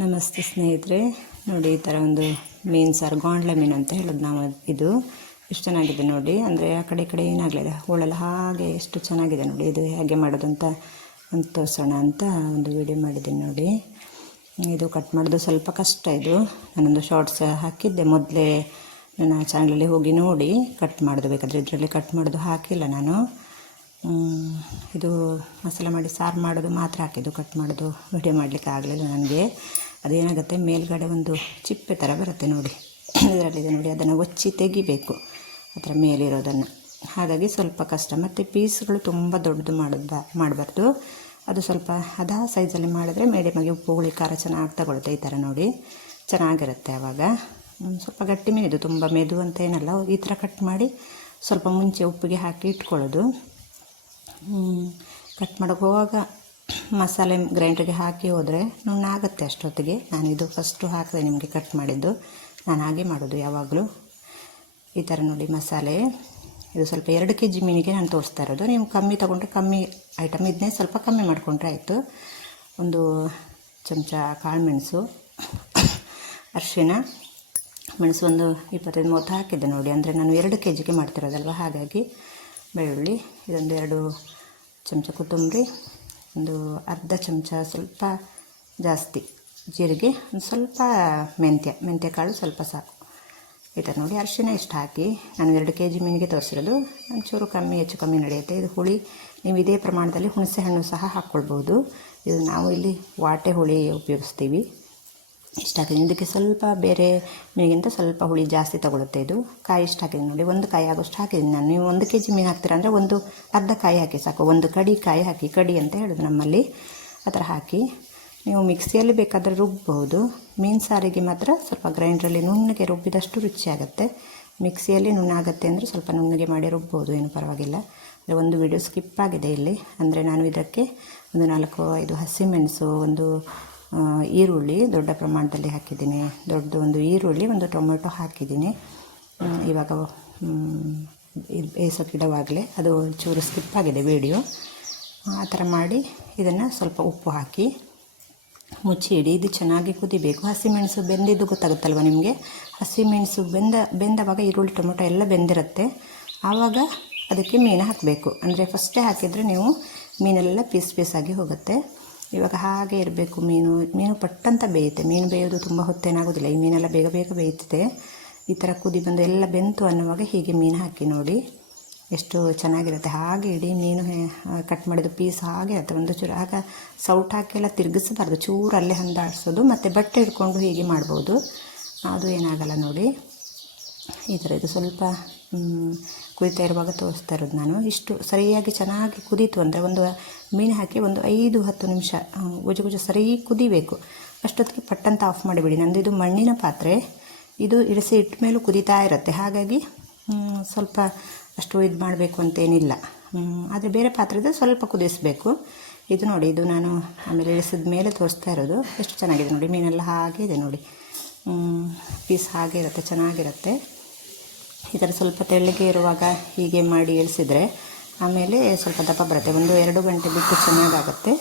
ನಮಸ್ತೆ ಸ್ನೇಹಿತರೆ, ನೋಡಿ ಈ ಥರ ಒಂದು ಮೀನು ಸಾರು, ಗಾಂಡ್ಲೆ ಮೀನು ಅಂತ ಹೇಳೋದು ನಾವು. ಇದು ಎಷ್ಟು ಚೆನ್ನಾಗಿದೆ ನೋಡಿ, ಅಂದರೆ ಆ ಕಡೆ ಈ ಕಡೆ ಏನಾಗಲಿಲ್ಲ, ಹೋಳೆಲ್ಲ ಹಾಗೆ ಎಷ್ಟು ಚೆನ್ನಾಗಿದೆ ನೋಡಿ. ಇದು ಹೇಗೆ ಮಾಡೋದು ಅಂತ ತೋರಿಸೋಣ ಅಂತ ಒಂದು ವಿಡಿಯೋ ಮಾಡಿದ್ದೀನಿ ನೋಡಿ. ಇದು ಕಟ್ ಮಾಡೋದು ಸ್ವಲ್ಪ ಕಷ್ಟ. ಇದು ನಾನೊಂದು ಶಾರ್ಟ್ಸ್ ಹಾಕಿದ್ದೆ ಮೊದಲೇ, ನನ್ನ ಚಾನಲಲ್ಲಿ ಹೋಗಿ ನೋಡಿ ಕಟ್ ಮಾಡೋದು. ಬೇಕಾದರೆ ಇದರಲ್ಲಿ ಕಟ್ ಮಾಡೋದು ಹಾಕಿಲ್ಲ ನಾನು. ಇದು ಮಸಾಲೆ ಮಾಡಿ ಸಾರು ಮಾಡೋದು ಮಾತ್ರ ಹಾಕಿದ್ದು, ಕಟ್ ಮಾಡೋದು ವಿಡಿಯೋ ಮಾಡಲಿಕ್ಕೆ ಆಗಲಿಲ್ಲ ನನಗೆ. ಅದೇನಾಗುತ್ತೆ, ಮೇಲ್ಗಡೆ ಒಂದು ಚಿಪ್ಪೆ ಥರ ಬರುತ್ತೆ ನೋಡಿ, ಇದರಲ್ಲಿದೆ ನೋಡಿ, ಅದನ್ನು ಒಚ್ಚಿ ತೆಗಿಬೇಕು ಆ ಥರ ಮೇಲಿರೋದನ್ನು. ಹಾಗಾಗಿ ಸ್ವಲ್ಪ ಕಷ್ಟ. ಮತ್ತು ಪೀಸ್ಗಳು ತುಂಬ ದೊಡ್ಡದು ಮಾಡಬಾರ್ದು. ಅದು ಸ್ವಲ್ಪ ಅದಾ ಸೈಜಲ್ಲಿ ಮಾಡಿದ್ರೆ ಮೀಡಿಯಮಾಗಿ ಉಪ್ಪು ಹುಳಿ ಖಾರ ಚೆನ್ನಾಗಿ ತಗೊಳುತ್ತೆ. ಈ ಥರ ನೋಡಿ ಚೆನ್ನಾಗಿರುತ್ತೆ. ಆವಾಗ ಸ್ವಲ್ಪ ಗಟ್ಟಿ ಮೀನಿದು, ತುಂಬ ಮೆದು ಅಂತ ಏನಲ್ಲ. ಈ ಥರ ಕಟ್ ಮಾಡಿ ಸ್ವಲ್ಪ ಮುಂಚೆ ಉಪ್ಪಿಗೆ ಹಾಕಿ ಇಟ್ಕೊಳ್ಳೋದು. ಕಟ್ ಮಾಡೋಕೆ ಹೋಗುವಾಗ ಮಸಾಲೆ ಗ್ರೈಂಡ್ರಿಗೆ ಹಾಕಿ ಹೋದರೆ ನುಣ್ಣಾಗುತ್ತೆ ಅಷ್ಟೊತ್ತಿಗೆ. ನಾನು ಇದು ಫಸ್ಟು ಹಾಕಿದೆ ನಿಮಗೆ ಕಟ್ ಮಾಡಿದ್ದು, ನಾನು ಹಾಗೆ ಮಾಡೋದು ಯಾವಾಗಲೂ. ಈ ಥರ ನೋಡಿ ಮಸಾಲೆ. ಇದು ಸ್ವಲ್ಪ 2 kg ಮೀನಿಗೆ ನಾನು ತೋರಿಸ್ತಾ ಇರೋದು. ನೀವು ಕಮ್ಮಿ ತೊಗೊಂಡ್ರೆ ಕಮ್ಮಿ ಐಟಮ್, ಇದನ್ನೇ ಸ್ವಲ್ಪ ಕಮ್ಮಿ ಮಾಡಿಕೊಂಡ್ರೆ ಆಯಿತು. ಒಂದು ಚಮಚ ಕಾಳು ಮೆಣಸು, ಅರಿಶಿನ, ಮೆಣಸು ಒಂದು 25-30 ಹಾಕಿದ್ದೆ ನೋಡಿ. ಅಂದರೆ ನಾನು 2 kgಗೆ ಮಾಡ್ತಿರೋದಲ್ವ, ಹಾಗಾಗಿ. ಬೆಳ್ಳುಳ್ಳಿ ಇದೊಂದು 2 ಚಮಚ, ಕೊತ್ತಂಬರಿ ಒಂದು ಅರ್ಧ ಚಮಚ, ಸ್ವಲ್ಪ ಜಾಸ್ತಿ ಜೀರಿಗೆ, ಒಂದು ಸ್ವಲ್ಪ ಮೆಂತ್ಯ ಕಾಳು ಸ್ವಲ್ಪ ಸಾಕು. ಈ ಥರ ನೋಡಿ. ಅರಿಶಿನ ಇಷ್ಟು ಹಾಕಿ, ನಾನು 2 kg ಮೀನಿಗೆ ತೋರಿಸಿರೋದು. ಒಂಚೂರು ಕಮ್ಮಿ ಹೆಚ್ಚು ಕಮ್ಮಿ ನಡೆಯುತ್ತೆ. ಇದು ಹುಳಿ ನೀವು ಇದೇ ಪ್ರಮಾಣದಲ್ಲಿ ಹುಣಸೆ ಹಣ್ಣು ಸಹ ಹಾಕ್ಕೊಳ್ಬೋದು. ಇದು ನಾವು ಇಲ್ಲಿ ವಾಟೆ ಹುಳಿ ಉಪಯೋಗಿಸ್ತೀವಿ. ಇಷ್ಟು ಹಾಕಿದ್ದೀನಿ. ಇದಕ್ಕೆ ಸ್ವಲ್ಪ ಬೇರೆ ಮೀನಿಗಿಂತ ಸ್ವಲ್ಪ ಹುಳಿ ಜಾಸ್ತಿ ತಗೊಳುತ್ತೆ ಇದು. ಕಾಯಿ ಇಷ್ಟು ಹಾಕಿದ್ದೀನಿ ನೋಡಿ, 1 ಕಾಯಿ ಆಗೋಷ್ಟು ಹಾಕಿದ್ದೀನಿ ನಾನು. ನೀವು 1 kg ಮೀನು ಹಾಕ್ತೀರ ಅಂದರೆ ಒಂದು ಅರ್ಧ ಕಾಯಿ ಹಾಕಿ ಸಾಕು. 1 ಕಡಿ ಕಾಯಿ ಹಾಕಿ, ಕಡಿ ಅಂತ ಹೇಳೋದು ನಮ್ಮಲ್ಲಿ, ಆ ಥರ ಹಾಕಿ. ನೀವು ಮಿಕ್ಸಿಯಲ್ಲಿ ಬೇಕಾದರೆ ರುಬ್ಬೋದು. ಮೀನು ಸಾರಿಗೆ ಮಾತ್ರ ಸ್ವಲ್ಪ ಗ್ರೈಂಡ್ರಲ್ಲಿ ನುಣ್ಣಗೆ ರುಬ್ಬಿದಷ್ಟು ರುಚಿಯಾಗುತ್ತೆ. ಮಿಕ್ಸಿಯಲ್ಲಿ ನುಣ್ಣಾಗುತ್ತೆ ಅಂದರೆ ಸ್ವಲ್ಪ ನುಣ್ಣಗೆ ಮಾಡಿ ರುಬ್ಬೋದು, ಏನು ಪರವಾಗಿಲ್ಲ. ಅಂದರೆ ಒಂದು ವಿಡಿಯೋ ಸ್ಕಿಪ್ ಆಗಿದೆ ಇಲ್ಲಿ. ಅಂದರೆ ನಾನು ಇದಕ್ಕೆ ಒಂದು 4-5 ಹಸಿಮೆಣಸು, ಒಂದು ಈರುಳ್ಳಿ ದೊಡ್ಡ ಪ್ರಮಾಣದಲ್ಲಿ ಹಾಕಿದ್ದೀನಿ, ದೊಡ್ಡ ಒಂದು ಈರುಳ್ಳಿ, ಒಂದು ಟೊಮೆಟೊ ಹಾಕಿದ್ದೀನಿ. ಇವಾಗ ಬೇಯಿಸೋಕ್ಕಿಡುವಾಗಲೇ ಅದು ಚೂರು ಸ್ಕಿಪ್ ಆಗಿದೆ ವಿಡಿಯೋ. ಆ ಥರ ಮಾಡಿ ಇದನ್ನು ಸ್ವಲ್ಪ ಉಪ್ಪು ಹಾಕಿ ಮುಚ್ಚಿ ಇಡಿ. ಇದು ಚೆನ್ನಾಗಿ ಕುದಿಬೇಕು. ಹಸಿಮೆಣಸು ಬೆಂದಿದ್ದು ಗೊತ್ತಾಗುತ್ತಲ್ವ ನಿಮಗೆ. ಹಸಿಮೆಣಸು ಬೆಂದವಾಗ ಈರುಳ್ಳಿ ಟೊಮೆಟೊ ಎಲ್ಲ ಬೆಂದಿರುತ್ತೆ. ಆವಾಗ ಅದಕ್ಕೆ ಮೀನು ಹಾಕಬೇಕು. ಅಂದರೆ ಫಸ್ಟೇ ಹಾಕಿದರೆ ನೀವು ಮೀನೆಲ್ಲ ಪೀಸಾಗಿ ಹೋಗುತ್ತೆ. ಇವಾಗ ಹಾಗೆ ಇರಬೇಕು. ಮೀನು ಪಟ್ಟಂತ ಬೇಯುತ್ತೆ. ಮೀನು ಬೇಯೋದು ತುಂಬ ಹೊತ್ತೇನಾಗೋದಿಲ್ಲ. ಈ ಮೀನೆಲ್ಲ ಬೇಗ ಬೇಯುತ್ತದೆ. ಈ ಥರ ಕುದಿ ಬಂದು ಎಲ್ಲ ಬೆಂತು ಅನ್ನುವಾಗ ಹೀಗೆ ಮೀನು ಹಾಕಿ ನೋಡಿ, ಎಷ್ಟು ಚೆನ್ನಾಗಿರುತ್ತೆ. ಹಾಗೆ ಇಡೀ ಮೀನು ಕಟ್ ಮಾಡಿದ ಪೀಸ್ ಹಾಗೆ ಇರುತ್ತೆ. ಒಂದು ಚೂರು ಆಗ ಸೌಟ್ ಹಾಕಿ ತಿರುಗಿಸಬಾರ್ದು, ಚೂರು ಅಲ್ಲೇ ಹಂದಾಡಿಸೋದು. ಮತ್ತು ಬಟ್ಟೆ ಹಿಡ್ಕೊಂಡು ಹೀಗೆ ಮಾಡ್ಬೋದು, ಅದು ಏನಾಗಲ್ಲ ನೋಡಿ. ಈ ಥರ ಇದು ಸ್ವಲ್ಪ ಕುದಿತಾ ಇರುವಾಗ ತೋರಿಸ್ತಾ ಇರೋದು ನಾನು. ಇಷ್ಟು ಸರಿಯಾಗಿ ಚೆನ್ನಾಗಿ ಕುದೀತು ಅಂದರೆ ಒಂದು ಮೀನು ಹಾಕಿ ಒಂದು 5-10 ನಿಮಿಷ ಗುಜ ಸರಿ ಕುದಿಬೇಕು. ಅಷ್ಟೊತ್ತಿಗೆ ಪಟ್ಟಂತ ಆಫ್ ಮಾಡಿಬಿಡಿ. ನಂದು ಇದು ಮಣ್ಣಿನ ಪಾತ್ರೆ, ಇದು ಇಳಿಸಿ ಇಟ್ಟ ಮೇಲೂ ಕುದೀತಾ ಇರುತ್ತೆ. ಹಾಗಾಗಿ ಸ್ವಲ್ಪ ಅಷ್ಟು ಇದು ಮಾಡಬೇಕು ಅಂತೇನಿಲ್ಲ. ಆದರೆ ಬೇರೆ ಪಾತ್ರೆ ಇದ್ದರೆ ಸ್ವಲ್ಪ ಕುದಿಸಬೇಕು. ಇದು ನೋಡಿ, ಇದು ನಾನು ಆಮೇಲೆ ಇಳಿಸಿದ ಮೇಲೆ ತೋರಿಸ್ತಾ ಇರೋದು. ಎಷ್ಟು ಚೆನ್ನಾಗಿದೆ ನೋಡಿ. ಮೀನೆಲ್ಲ ಹಾಗೆ ಇದೆ ನೋಡಿ, ಪೀಸ್ ಹಾಗೆ ಇರುತ್ತೆ, ಚೆನ್ನಾಗಿರುತ್ತೆ. ಈ ಥರ ಸ್ವಲ್ಪ ತೆಳ್ಳಗೆ ಇರುವಾಗ ಹೀಗೆ ಮಾಡಿ ಇಳಿಸಿದರೆ ಆಮೇಲೆ ಸ್ವಲ್ಪ ದಪ್ಪ ಬರುತ್ತೆ. 1-2 ಗಂಟೆ ಬಿಟ್ಟು ಚೆನ್ನಾಗಾಗುತ್ತೆ.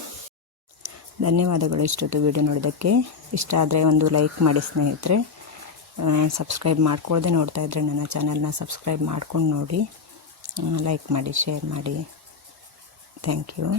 ಧನ್ಯವಾದಗಳು ಇಷ್ಟೊತ್ತು ವಿಡಿಯೋ ನೋಡೋದಕ್ಕೆ. ಇಷ್ಟ ಆದರೆ ಒಂದು ಲೈಕ್ ಮಾಡಿ ಸ್ನೇಹಿತರೆ. ಸಬ್ಸ್ಕ್ರೈಬ್ ಮಾಡ್ಕೊಳ್ಳದೆ ನೋಡ್ತಾ ಇದ್ದರೆ ನನ್ನ ಚಾನಲ್ನ ಸಬ್ಸ್ಕ್ರೈಬ್ ಮಾಡ್ಕೊಂಡು ನೋಡಿ, ಲೈಕ್ ಮಾಡಿ, ಶೇರ್ ಮಾಡಿ. Thank you.